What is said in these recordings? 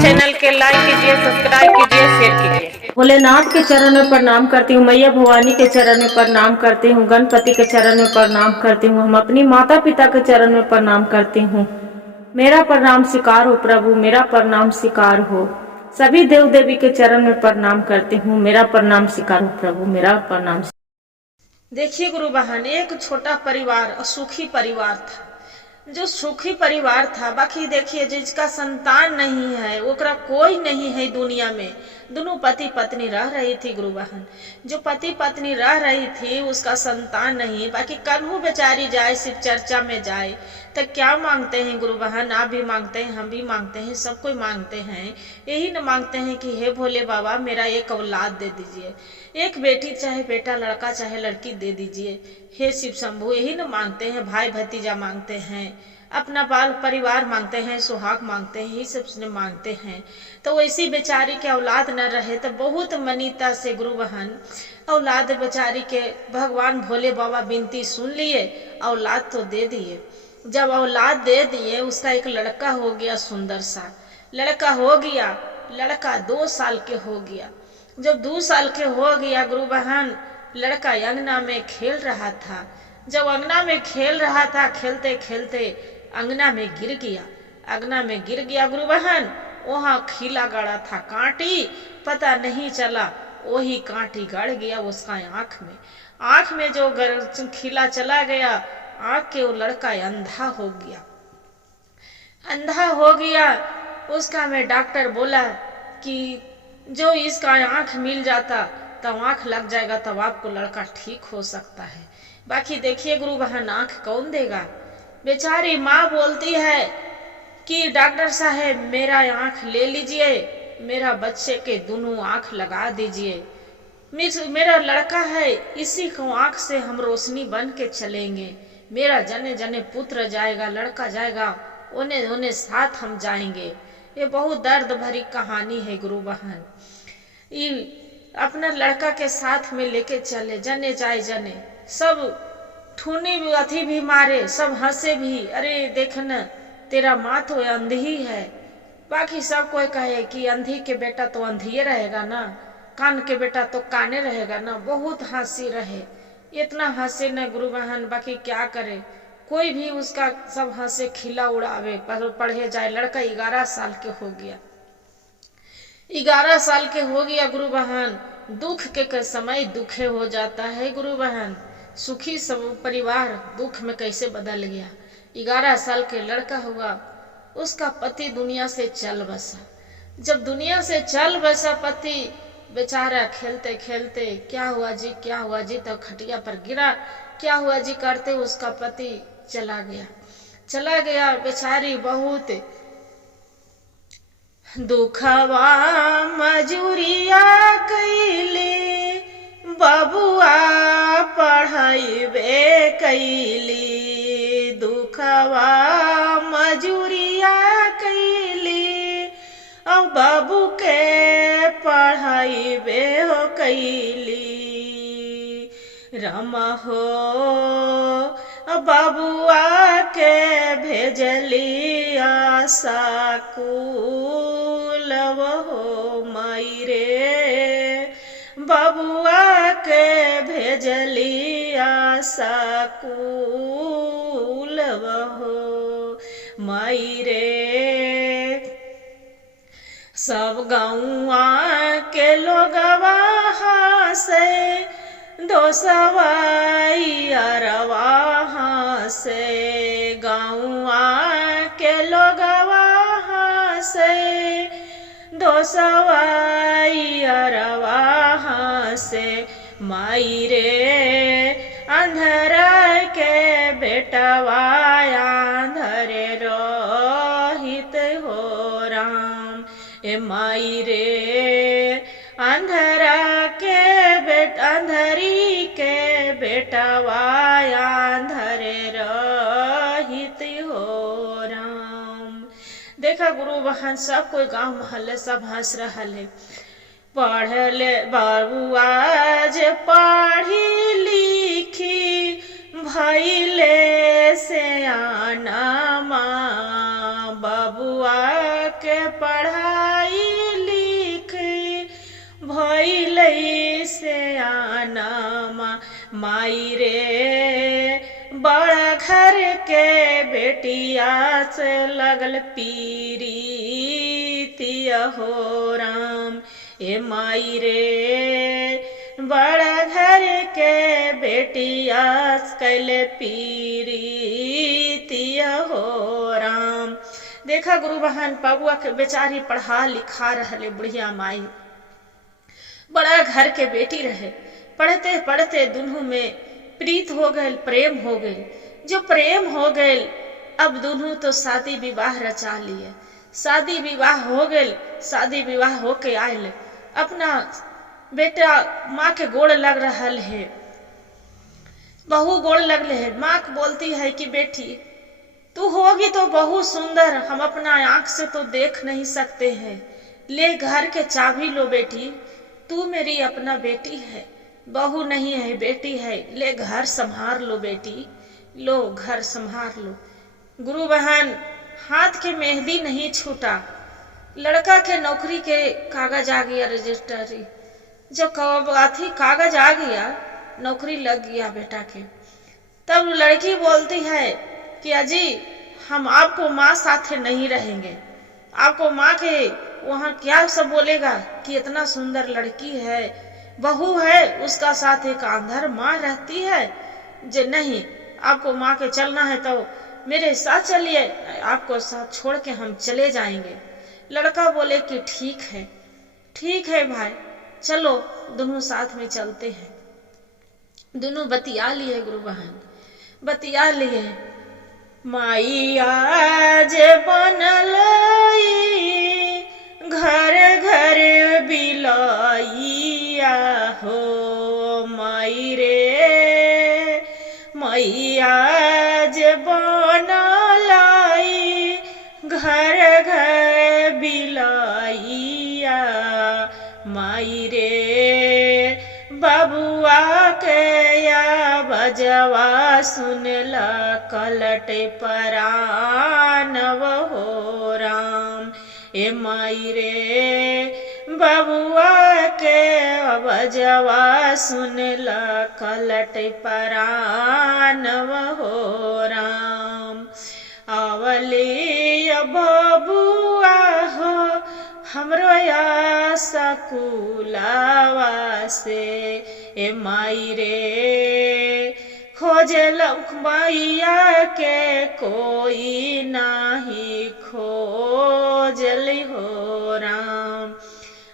Channel के like कीजिए, subscribe कीजिए, शेयर कीजिए। भोलेनाथ के चरण में प्रणाम करती हूँ, मैया भवानी के चरण में प्रणाम करती हूँ, गणपति के चरण में प्रणाम करती हूँ, हम अपनी माता पिता के चरण में प्रणाम करती हूँ। मेरा प्रणाम स्वीकार हो प्रभु, मेरा प्रणाम स्वीकार हो। सभी देव देवी के चरण में प्रणाम करती हूँ, मेरा प्रणाम स्वीकार हो प्रभु, मेरा प्रणाम। देखिए गुरु बहन, एक छोटा परिवार, सुखी परिवार था, जो सुखी परिवार था। बाकी देखिए, जिसका संतान नहीं है, ओकरा कोई नहीं है दुनिया में। दोनों पति पत्नी रह रही थी गुरु बहन। जो पति पत्नी रह रही थी, उसका संतान नहीं। बाकी कन्हू बेचारी जाए, सिर्फ चर्चा में जाए, तो क्या मांगते हैं गुरु बहन? आप भी मांगते हैं, हम भी मांगते हैं, सब कोई मांगते हैं। यही न मांगते हैं कि हे भोले बाबा, मेरा एक औलाद दे दीजिए, एक बेटी चाहे बेटा, लड़का चाहे लड़की दे दीजिए। हे शिव शंभु, यही न मांगते हैं। भाई भतीजा मांगते हैं, अपना बाल परिवार मांगते हैं, सुहाग मांगते हैं, ये सब मांगते हैं। तो वैसी बेचारी के औलाद न रहे तो बहुत मनीता से गुरु बहन औलाद बेचारी के भगवान भोले बाबा विनती सुन लिए, औलाद तो दे दिए। जब औलाद दे दिए, उसका एक लड़का हो गया, सुंदर सा लड़का हो गया। लड़का 2 साल के हो गया। जब 2 साल के हो गया गुरु बहन, लड़का अंगना में खेल रहा था। जब अंगना में खेल रहा था, खेलते खेलते अंगना में गिर गया। अंगना में गिर गया गुरु बहन, वहां खीला गड़ा था कांटी, पता नहीं चला, वही कांटी गड़ गया उसका आंख में। आंख में जो खीला चला गया, आंख के वो लड़का अंधा हो गया। अंधा हो गया उसका। में डॉक्टर बोला कि जो इसका आंख मिल जाता तब आंख लग जाएगा, तब आपको लड़का ठीक हो सकता है। बाकी देखिए गुरु बहन, आंख कौन देगा? बेचारी माँ बोलती है कि डॉक्टर साहब, मेरा आंख ले लीजिए, मेरा बच्चे के दोनों आंख लगा दीजिए। मेरा लड़का है, इसी को आंख से हम रोशनी बन के चलेंगे। मेरा जने जने पुत्र जाएगा, लड़का जाएगा, उन्हें उन्हें साथ हम जाएंगे। ये बहुत दर्द भरी कहानी है गुरु बहन। ये अपना लड़का के साथ में लेके चले, जने जाए जने, सब ठूनी भी अथी भी मारे, सब हंसे भी, अरे देखना तेरा माँ तो अंधी है। बाकी सब कोई कहे कि अंधी के बेटा तो अंधी रहेगा ना, कान के बेटा तो काने रहेगा ना। बहुत हंसी रहे, इतना हंसे न गुरु बहन, बाकी क्या करे, कोई भी उसका सब हंसे, खिला उड़ावे, पढ़े जाए। लड़का 11 साल के हो गया। 11 साल के हो गया गुरु बहन। दुख के समय दुखे हो जाता है गुरु बहन। सुखी सब परिवार दुख में कैसे बदल गया। 11 साल के लड़का हुआ, उसका पति दुनिया से चल बसा। जब दुनिया से चल बसा पति बेचारा, खेलते खेलते क्या हुआ जी, क्या हुआ जी, तो खटिया पर गिरा। क्या हुआ जी करते उसका पति चला गया। चला गया बेचारी बहुत दुखवा मजूरिया कैले, बबुआ पढ़ाइबे कैली। दुखवा मजूरिया कैली, अब बाबू के पढ़ाइबे हो कैली। रमा हो बबुआ के भेजली आशा कुल हो माई रे। बबुआ के भेजली आशा कुल हो माई रे। सब गौआ के लोगवा हंसे, दोसवाई अरवा हंसे। गौआ के लोगवा हंसे, दोसवाई अरवा हंसे। माई रे अंधरा के बेटवा अंधरे रोहित हो राम। ए माई रे अंधरा के अंधरी के बेटवा अंधरे रहित हो राम। देखा गुरु बहन, सब कोई गांव मोहल्ले सब हंस रहा है। पढ़ले बबुआ जे पढ़ी लिखी भइले से आना माँ। के पढ़ाई लिखी भइले से आना माई रे बड़ा घर के बेटिया से लगल पीरितिया हो राम। ए माई रे बड़ा घर के बेटिया कैले पीरितिया हो राम। देखा गुरु बहन बबुआ के बेचारी पढ़ा लिखा रहले बुढ़िया माई, बड़ा घर के बेटी रहे। पढ़ते पढ़ते दुनू में प्रीत हो गए, प्रेम हो गए। जो प्रेम हो गए अब दुनू तो शादी विवाह रचा लिए। शादी विवाह हो गए, शादी विवाह होके आयल अपना बेटा माँ के गोड़ लग रहा है, बहू गोड़ लगले है। माँ बोलती है कि बेटी तू होगी तो बहुत सुंदर, हम अपना आंख से तो देख नहीं सकते हैं, ले घर के चाबी लो बेटी, तू मेरी अपना बेटी है, बहू नहीं है बेटी है, ले घर संभाल लो बेटी, लो घर संभाल लो। गुरु बहन हाथ के मेहंदी नहीं छूटा, लड़का के नौकरी के कागज आ गया, रजिस्ट्री जब कागज आ गया, नौकरी लग गया बेटा के। तब लड़की बोलती है कि अजी हम आपको माँ साथे नहीं रहेंगे, आपको माँ के वहाँ क्या सब बोलेगा कि इतना सुंदर लड़की है, बहू है, उसका साथ एक आंधर माँ रहती है। जे नहीं आपको माँ के चलना है तो मेरे साथ चलिए, आपको साथ छोड़ के हम चले जाएंगे। लड़का बोले कि ठीक है भाई चलो, दोनों साथ में चलते हैं। दोनों बतिया लिए गुरु बहन, बतिया लिए। माई आज बनल घर घर बिलैया हो, माई रे माई आज बनल घर घर बिलैया, माई रे बबुआ के या बजवा सुनला कलटे परानव हो राम। ए माई रे बबुआ के बजवा सुनला कलटे परानव हो राम। आवली बबुआ हो हमरो या सकुलावा से, ए माई रे खोजल मैया के कोई नाही खोजल हो राम।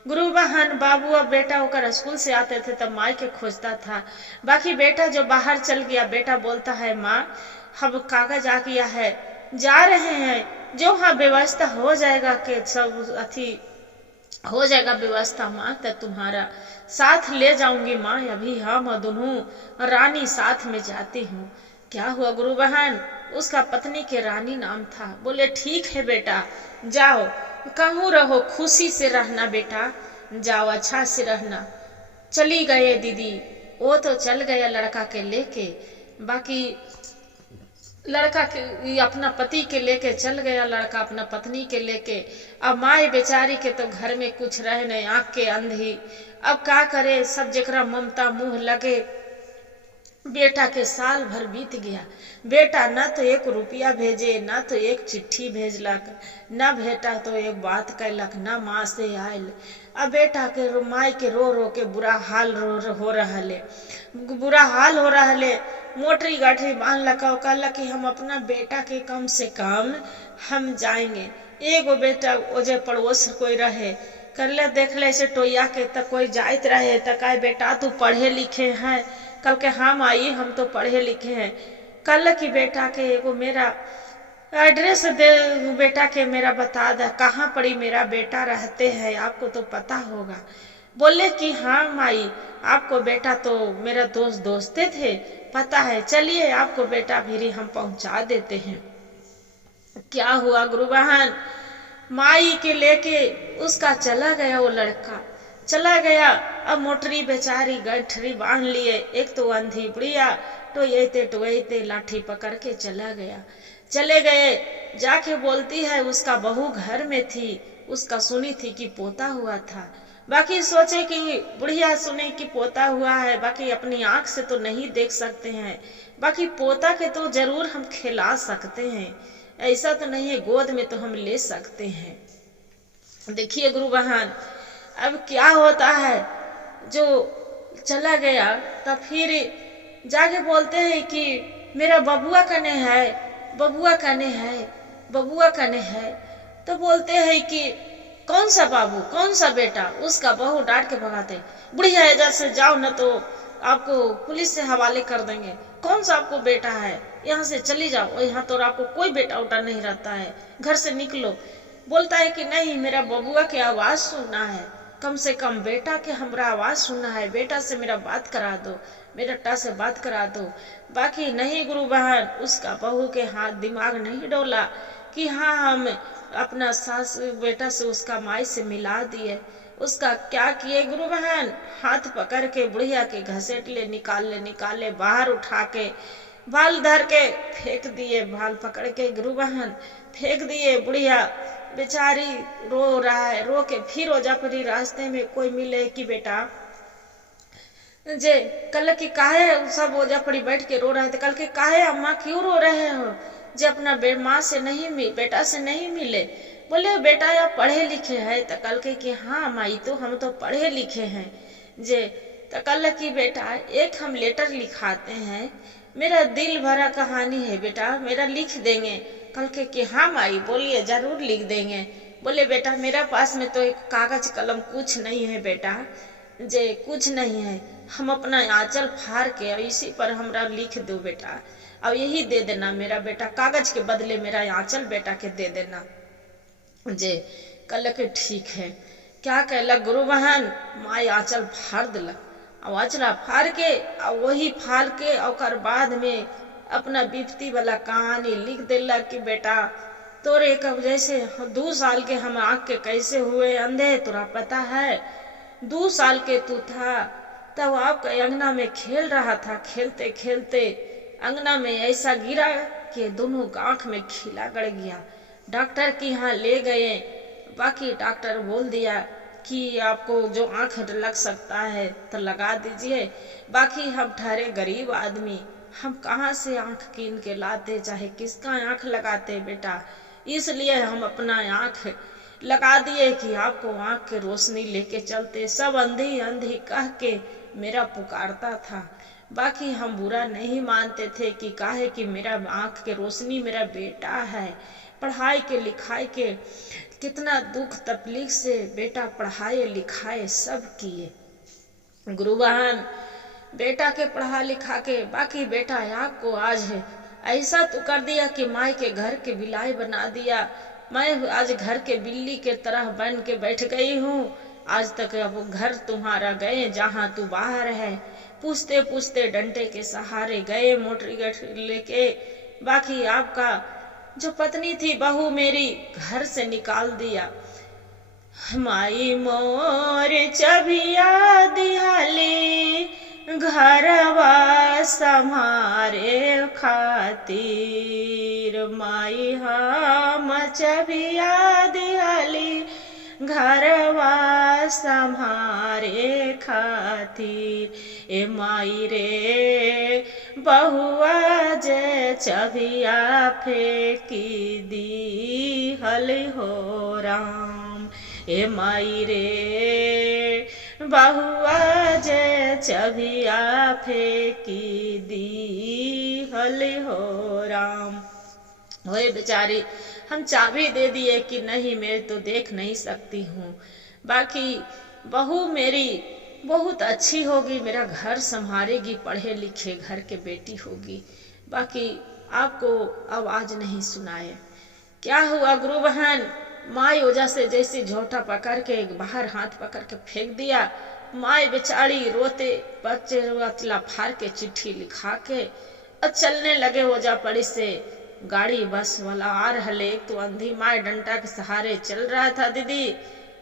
गुरु बहन बाबू अब बेटा होकर स्कूल से आते थे तब माई के खोजता था। बाकी बेटा जो बाहर चल गया, बेटा बोलता है माँ अब कागज आ गया है, जा रहे हैं, जो हाँ व्यवस्था हो जाएगा कि सब अथी हो जाएगा व्यवस्था माँ, तो तुम्हारा साथ ले जाऊंगी माँ, अभी हम दोनों रानी साथ में जाती हूँ। क्या हुआ गुरु बहन, उसका पत्नी के रानी नाम था। बोले ठीक है बेटा जाओ, कहूँ रहो, खुशी से रहना बेटा, जाओ अच्छा से रहना। चली गए दीदी, वो तो चल गया लड़का के लेके, बाकी लड़का के अपना पति के लेके चल गया, लड़का अपना पत्नी के लेके। अब माए बेचारी के तो घर में कुछ रहे नहीं, आंख के अंधी, अब क्या करे, सब जकरा ममता मुंह लगे। बेटा के साल भर बीत गया, बेटा न तो एक रुपया भेजे, न तो एक चिट्ठी भेजलक, न बेटा तो एक बात कैलक, न माँ से आयल। अब बेटा के माई के रो रो के बुरा हाल हो रहा है, बुरा हाल हो रहा है। मोटरी गाठी बांध लगा, कहला कि हम अपना बेटा के कम से कम हम जाएंगे। एगो बेटा ओजे पड़ोस कोई रहे, करले देख ले से टोया के तक कोई जाइत रहे, तकाय बेटा तू पढ़े लिखे हैं, कल के हम आई हम तो पढ़े लिखे हैं। कल की बेटा के एगो मेरा एड्रेस दे, बेटा के मेरा बता दे कहाँ पड़ी मेरा बेटा रहते हैं, आपको तो पता होगा। बोले कि हाँ माई, आपको बेटा तो मेरा दोस्ते थे, पता है, चलिए आपको बेटा भी हम पहुंचा देते हैं। क्या हुआ गुरु बहन, माई के लेके उसका चला गया, वो लड़का चला गया। अब मोटरी बेचारी गठरी बांध लिए, एक तो अंधी बुढ़िया टोयते लाठी पकड़ के चला गया। चले गए। जाके बोलती है उसका बहू घर में थी, उसका सुनी थी कि पोता हुआ था। बाकी सोचे कि बुढ़िया सुने कि पोता हुआ है, बाकी अपनी आंख से तो नहीं देख सकते हैं, बाकी पोता के तो जरूर हम खिला सकते हैं, ऐसा तो नहीं है, गोद में तो हम ले सकते हैं। देखिए गुरु बहन, अब क्या होता है, जो चला गया तब फिर जाके बोलते हैं कि मेरा बबुआ कने है, बबुआ कने है, बबुआ कने है। तो बोलते हैं कि कौन सा बाबू, कौन सा बेटा। उसका बहू डांट के भगाते, बुढ़िया इधर से जाओ न तो आपको पुलिस से हवाले कर देंगे, कौन सा आपको बेटा है, यहाँ से चली जाओ, यहाँ तो आपको कोई बेटा उटा नहीं रहता है, घर से निकलो। बोलता है कि नहीं, मेरा बबुआ की आवाज सुनना है, कम से कम बेटा के हमरा आवाज सुनना है, बेटा से मेरा बात करा दो, मेरा बेटा से बात करा दो। बाकी नहीं गुरु बहन, उसका बहू के हाथ दिमाग नहीं डोला कि हाँ हम अपना सास बेटा से उसका माई से मिला दिए। उसका क्या किए गुरु बहन, हाथ पकड़ के बुढ़िया के घसीट ले, निकाले बाहर उठा के बाल धर के फेंक दिए, बाल पकड़ के गुरु बहन फेंक दिए। बुढ़िया बेचारी रो रहा है, रो के फिर ओजा पड़ी रास्ते में कोई मिले कि बेटा जे कल की काहे, सब ओजा पड़ी बैठ के रो रहे थे, कल के काहे अम्मा क्यों रो रहे हो, जे अपना माँ से नहीं बेटा से नहीं मिले। बोले बेटा आप पढ़े लिखे हैं, तो कल के कि हाँ माई तो हम तो पढ़े लिखे हैं जे। तो कल की बेटा एक हम लेटर लिखाते हैं, मेरा दिल भरा कहानी है बेटा, मेरा लिख देंगे। कल के कि हाँ माई बोलिए जरूर लिख देंगे। बोले बेटा मेरा पास में तो एक कागज कलम कुछ नहीं है बेटा, जे कुछ नहीं है, हम अपना आंचल फाड़ के इसी पर हमरा लिख दो बेटा, अब यही दे देना मेरा बेटा, कागज के बदले मेरा आंचल बेटा के दे देना। जे कल के ठीक है। क्या कहला गुरु बहन, माई आंचल फाड़ दिलक, अब आंचला फाड़ के वही फाड़ के और बाद में अपना विपत्ति वाला कहानी लिख दिला कि बेटा तोरे कब जैसे 2 साल के हम आँख के कैसे हुए अंधे, तोरा पता है 2 साल के तू था तब आपका अंगना में खेल रहा था, खेलते खेलते अंगना में ऐसा गिरा कि दोनों आँख में खिला गड़ गया। डॉक्टर के यहाँ ले गए, बाकी डॉक्टर बोल दिया कि आपको जो आँख लग सकता है तो लगा दीजिए, बाकी हम ठहरे गरीब आदमी, हम कहाँ से आँख कीन के लाते, चाहे किसका आँख लगाते बेटा, इसलिए हम अपना आँख लगा दिए कि आपको आँख के रोशनी लेके चलते। सब अंधी अंधी कह के मेरा पुकारता था, बाकी हम बुरा नहीं मानते थे कि काहे कि मेरा आँख के रोशनी मेरा बेटा है। पढ़ाई के लिखाई के कितना दुख तकलीफ से बेटा पढ़ाए लिखाए सब किए गुरु बहन, बेटा के पढ़ा लिखा के बाकी बेटा आपको आज है ऐसा तो कर दिया कि माई के घर के बिलाई बना दिया। मैं आज घर के बिल्ली के तरह बन के बैठ गई हूँ, आज तक अब घर तुम्हारा गए जहाँ तू बाहर है, पूछते पूछते डंडे के सहारे गए मोटर लेके, बाकी आपका जो पत्नी थी बहू मेरी घर से निकाल दिया। माई मोर चबिया दिहाली घरवा सम्हारे खातिर, माई हम चबिया दिहाली घरवा सम्हारे खातिर, ए माई रे बहुआ जे चबिया फेंकी दी हल हो राम, ए माई रे बहुआ जे चबिया फेंकी दी हल हो राम। वही बेचारी हम चाबी दे दिए कि नहीं मैं तो देख नहीं सकती हूँ, बाकी बहू मेरी बहुत अच्छी होगी, मेरा घर संभालेगी, पढ़े लिखे घर के बेटी होगी, बाकी आपको आवाज नहीं सुनाए। क्या हुआ गुरु बहन, माई वजह से जैसे झोटा पकड़ के बाहर हाथ पकड़ के फेंक दिया। माई बेचारी रोते बच्चे अतला फाड़ के चिट्ठी लिखा के चलने लगे ओजा पड़ी से। गाड़ी बस वाला आ रहा, तो अंधी माई डंडा के सहारे चल रहा था दीदी,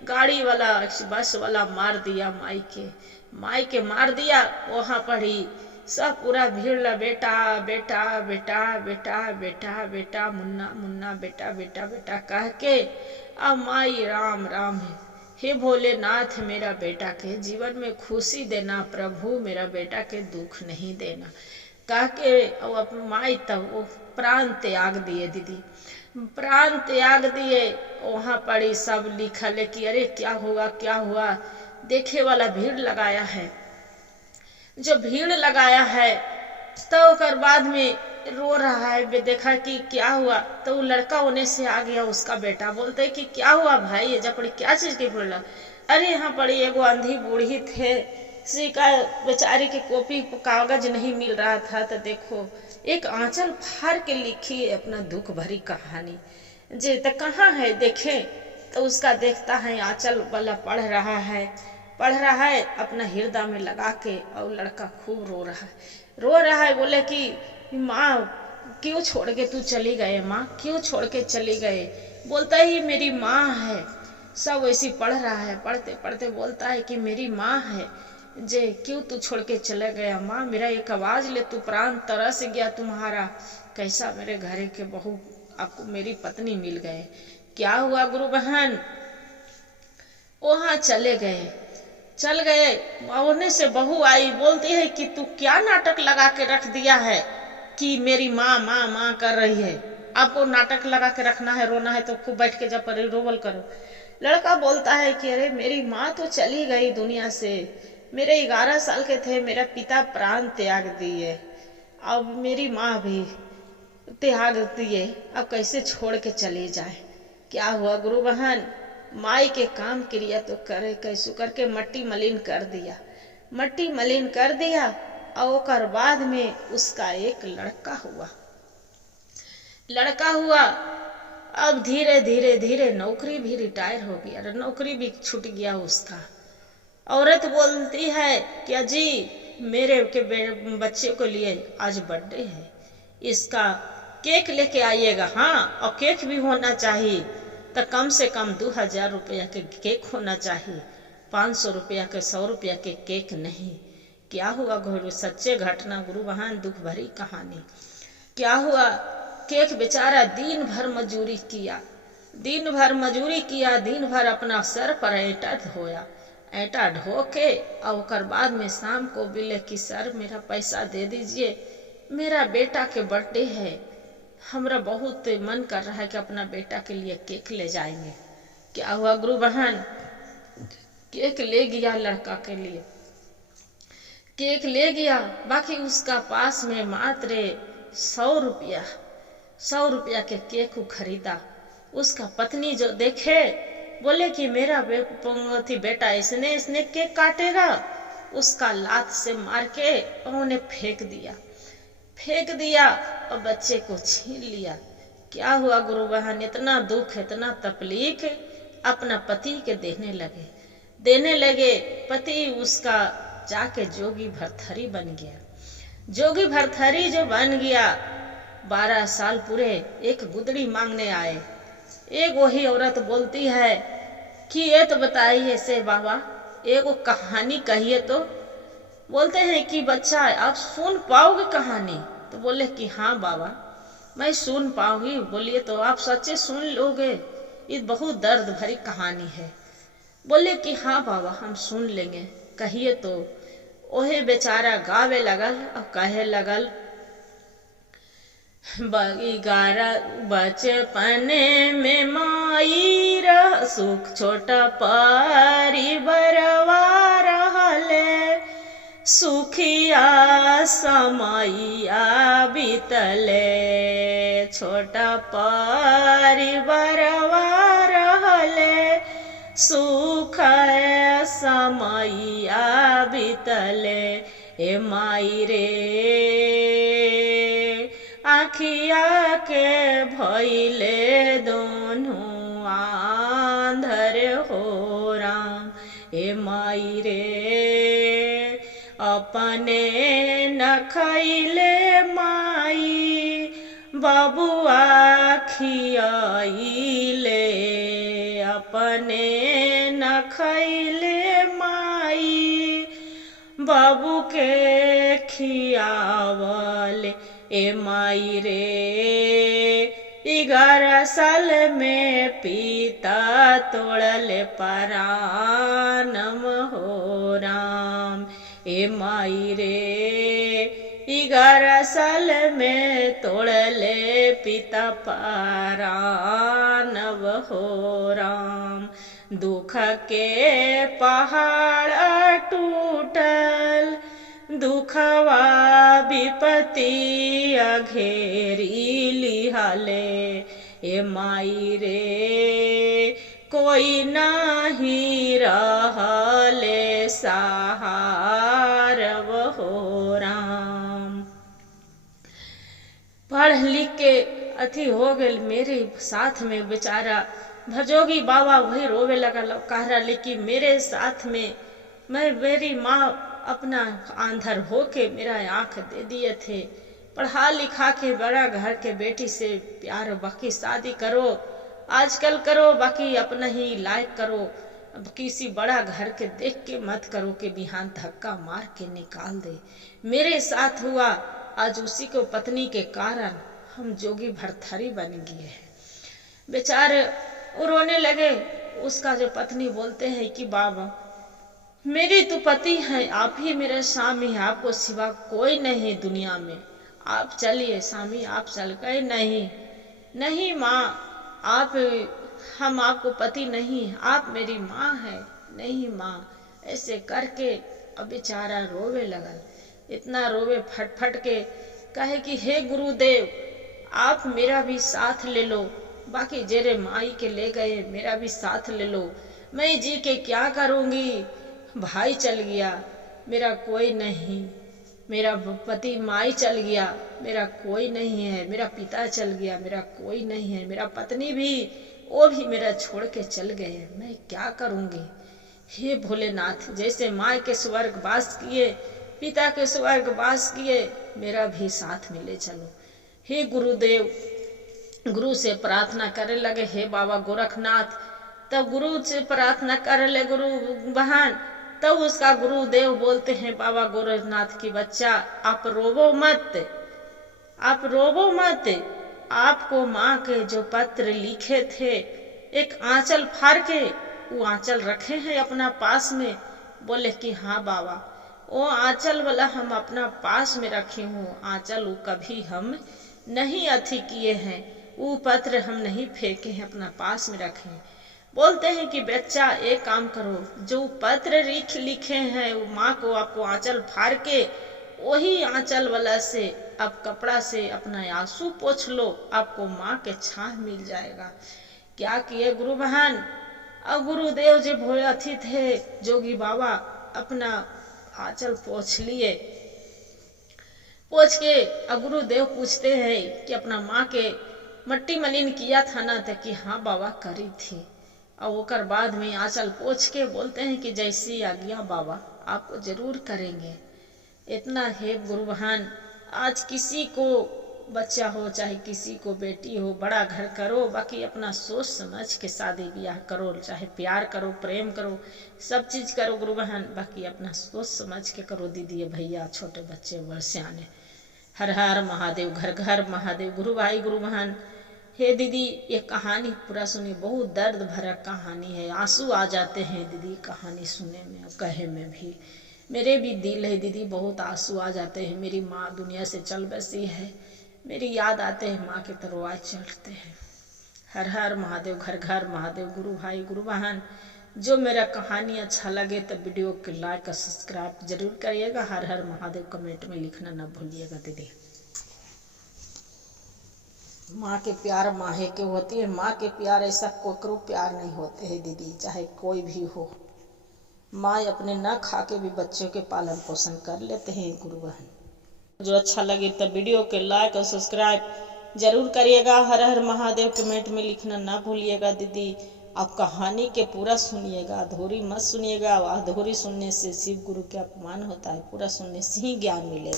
गाड़ी वाला बस वाला मार दिया माई के मार दिया। वहां पड़ी सब पूरा भीड़ ला बेटा बेटा बेटा बेटा बेटा बेटा मुन्ना मुन्ना बेटा बेटा बेटा कह के अब माई राम राम है। हे भोलेनाथ मेरा बेटा के जीवन में खुशी देना प्रभु, मेरा बेटा के दुख नहीं देना कह के अब माई तब वो प्राण त्याग दिए। दीदी प्राण त्याग दिए। वहां पड़ी सब लिखल है कि अरे क्या हुआ क्या हुआ। देखे वाला भीड़ लगाया है, जो भीड़ लगाया है तो कर बाद में रो रहा है। देखा कि क्या हुआ तो वो लड़का होने से आ गया, उसका बेटा बोलते कि क्या हुआ भाई, ये जब पड़ी क्या चीज की भीड़ लगा। अरे यहाँ पड़ी एगो अंधी बूढ़ी थे, किसी का बेचारी के कॉपी कागज नहीं मिल रहा था तो देखो एक आंचल फाड़ के लिखी है अपना दुख भरी कहानी। जे तो कहाँ है देखे तो उसका देखता है आंचल वाला पढ़ रहा है अपना हृदय में लगा के, और लड़का खूब रो रहा है। बोले कि माँ क्यों छोड़ के तू चली गए, माँ क्यों छोड़ के चली गए। बोलता ही मेरी माँ है। सब ऐसी पढ़ रहा है, पढ़ते पढ़ते बोलता है कि मेरी माँ है, जे क्यों तू छोड़ के चले गया माँ, मेरा एक आवाज ले तू प्राण तरस गया तुम्हारा, कैसा मेरे घरे के बहू आपको मेरी पत्नी मिल गए। क्या हुआ गुरु बहन, वहां चले गए। होने से बहू आई, बोलती है कि तू क्या नाटक लगा के रख दिया है कि मेरी माँ माँ माँ कर रही है। आपको नाटक लगा के रखना है, रोना है तो खूब बैठ के जब पर रोवल करो। लड़का बोलता है कि अरे मेरी माँ तो चली गई दुनिया से, मेरे 11 साल के थे, मेरा पिता प्राण त्याग दिए, अब मेरी माँ भी त्याग दिए, अब कैसे छोड़ के चली जाए। क्या हुआ गुरु बहन, माई के काम क्रिया तो करे कैसू करके मट्टी मलिन कर दिया। और ओकर बाद में उसका एक लड़का हुआ। अब धीरे धीरे नौकरी भी रिटायर हो गया, नौकरी भी छूट गया उसका। औरत बोलती है कि अजी मेरे के बच्चे को लिए आज बर्थडे है, इसका केक लेके आइएगा। हाँ, और केक भी होना चाहिए तो कम से कम 2000 रुपया के केक होना चाहिए, 500 रुपया के 100 रुपया के केक नहीं। क्या हुआ गुरु, सच्चे घटना गुरु बहन, दुख भरी कहानी। क्या हुआ, केक बेचारा दिन भर मजूरी किया, दिन भर अपना सर पर ऐटा ढो के, और बाद में शाम को बोले कि सर मेरा पैसा दे दीजिए, मेरा बेटा के बर्थडे है, हमरा बहुत मन कर रहा है कि अपना बेटा के लिए केक ले जाएंगे। क्या हुआ गुरु बहन, केक ले गया, लड़का के लिए केक ले गया। बाकी उसका पास में मात्र 100 रुपया के केक को खरीदा। उसका पत्नी जो देखे बोले कि मेरा बेटा इसने केक काटेगा, उसका लात से मार के उन्होंने फेंक दिया और बच्चे को छीन लिया। क्या हुआ गुरु बहन, इतना दुख इतना तकलीफ अपना पति के देने लगे। पति उसका जाके जोगी भरथरी बन गया। जोगी भरथरी जो बन गया, 12 साल पूरे एक गुदड़ी मांगने आए। एक वही औरत बोलती है कि ये तो बताइए से बाबा, एगो कहानी कहिए तो। बोलते हैं कि बच्चा आप सुन पाओगे कहानी? तो बोले कि हाँ बाबा मैं सुन पाऊंगी। बोलिए तो आप सच्चे सुन लोगे, ये बहुत दर्द भरी कहानी है। बोले कि हाँ बाबा हम सुन लेंगे, कहिए तो। ओहे बेचारा गावे लगल और कहे लगल, 11 बचपने में माई रह सुख छोटा परिवारवा रहले, सुखिया समैया बीतले, छोटा परिवारवा रहले, सुख समैया बीतले। ए माई रे आखिया के भइले दोनों आंधर हो राम। ए माई रे अपने न खइले माई, बबुआ खियाइले, अपने न खइले माई, बाबू के खियावल ए माई रे 11 साल में पिता तोड़ले परानम हो राम ए माई रे 11 साल में तोड़ले पिता परानव हो राम दुख के पहाड़ टूटल दुखवा विपत्ति अघेरी लिहाले ए माई रे कोई नाही रहले सहारव हो राम। पढ़ लिख के अथी हो गए मेरे साथ में बेचारा भजोगी बाबा वही रोवे लगा कह रहा लेकिन मेरे साथ में मेरी माँ अपना आंधर होके मेरा आंख दे दिए थे। पढ़ा लिखा के बड़ा घर के बेटी से प्यार बाकी शादी करो आजकल करो बाकी अपना ही लायक करो किसी बड़ा घर के देख के मत करो कि बिहान धक्का मार के निकाल दे। मेरे साथ हुआ आज उसी को पत्नी के कारण हम जोगी भरथरी बन गए हैं। बेचारे रोने लगे। उसका जो पत्नी बोलते हैं कि बाबा मेरी तो पति है आप ही मेरे स्वामी है आपको सिवा कोई नहीं दुनिया में आप चलिए स्वामी आप चल गए नहीं माँ आप हम आपको पति नहीं आप मेरी माँ है नहीं माँ ऐसे करके अब बेचारा रोवे लगल इतना रोवे फट के कहे कि हे गुरुदेव आप मेरा भी साथ ले लो बाकी जेरे माई के ले गए मेरा भी साथ ले लो मैं जी के क्या करूँगी भाई चल गया मेरा कोई नहीं मेरा पति माई चल गया मेरा कोई नहीं है मेरा पिता चल गया मेरा कोई नहीं है मेरा पत्नी भी वो भी मेरा छोड़ के चल गए मैं क्या करूँगी। हे भोलेनाथ जैसे माँ के स्वर्गवास किए पिता के स्वर्गवास किए मेरा भी साथ में ले चलो। हे गुरुदेव गुरु से प्रार्थना करे लगे हे बाबा गोरखनाथ तब गुरु से प्रार्थना करे ले गुरु बहन तब उसका गुरुदेव बोलते हैं बाबा गोरखनाथ की बच्चा आप रोवो मत आपको माँ के जो पत्र लिखे थे एक आंचल फाड़ के वो आंचल रखे हैं अपना पास में। बोले कि हाँ बाबा वो आंचल वाला हम अपना पास में रखे हूँ आंचल वो कभी हम नहीं अथी किए हैं वो पत्र हम नहीं फेंके हैं अपना पास में रखे हैं। बोलते हैं कि बच्चा एक काम करो जो पत्र लिखे हैं वो माँ को आपको आंचल फाड़ के वही आंचल वाला से आप कपड़ा से अपना आंसू पोंछ लो आपको माँ के छाह मिल जाएगा। क्या किए गुरु बहन अब गुरुदेव जी भोले अथी थे जोगी बाबा अपना आंचल पोंछ लिए पोंछ के अब गुरुदेव पूछते हैं कि अपना माँ के मट्टी मलिन किया था ना तो कि हाँ बाबा करी थी। और ओकर बाद में आंचल पोंछ के बोलते हैं कि जैसी आज्ञा बाबा आपको जरूर करेंगे। इतना है गुरु बहन आज किसी को बच्चा हो चाहे किसी को बेटी हो बड़ा घर करो बाकी अपना सोच समझ के शादी ब्याह करो चाहे प्यार करो प्रेम करो सब चीज करो गुरु बहन बाकी अपना सोच समझ के करो दीदी भैया छोटे बच्चे बड़ सियाने। हर हर महादेव घर घर महादेव। गुरु भाई गुरु बहन हे दीदी ये कहानी पूरा सुनी बहुत दर्द भरा कहानी है आंसू आ जाते हैं दीदी कहानी सुनने में और कहे में भी मेरे भी दिल है दीदी बहुत आंसू आ जाते हैं। मेरी माँ दुनिया से चल बसी है मेरी याद आते हैं माँ के तरवाए चढ़ते हैं। हर हर महादेव घर घर महादेव। गुरु भाई गुरु बहन जो मेरा कहानी अच्छा लगे तो वीडियो को लाइक और सब्सक्राइब जरूर करिएगा। हर हर महादेव कमेंट में लिखना ना भूलिएगा दीदी। माँ के प्यार माहे के होती है माँ के प्यार ऐसा कोकरो प्यार नहीं होते है दीदी चाहे कोई भी हो। माँ अपने न खा के भी बच्चों के पालन पोषण कर लेते हैं गुरु बहन। जो अच्छा लगे तो वीडियो के लाइक और सब्सक्राइब जरूर करिएगा। हर हर महादेव कमेंट में लिखना ना भूलिएगा दीदी। आप कहानी के पूरा सुनिएगा अधूरी मत सुनिएगा। अधूरी सुनने से शिव गुरु के अपमान होता है पूरा सुनने से ही ज्ञान मिलेगा।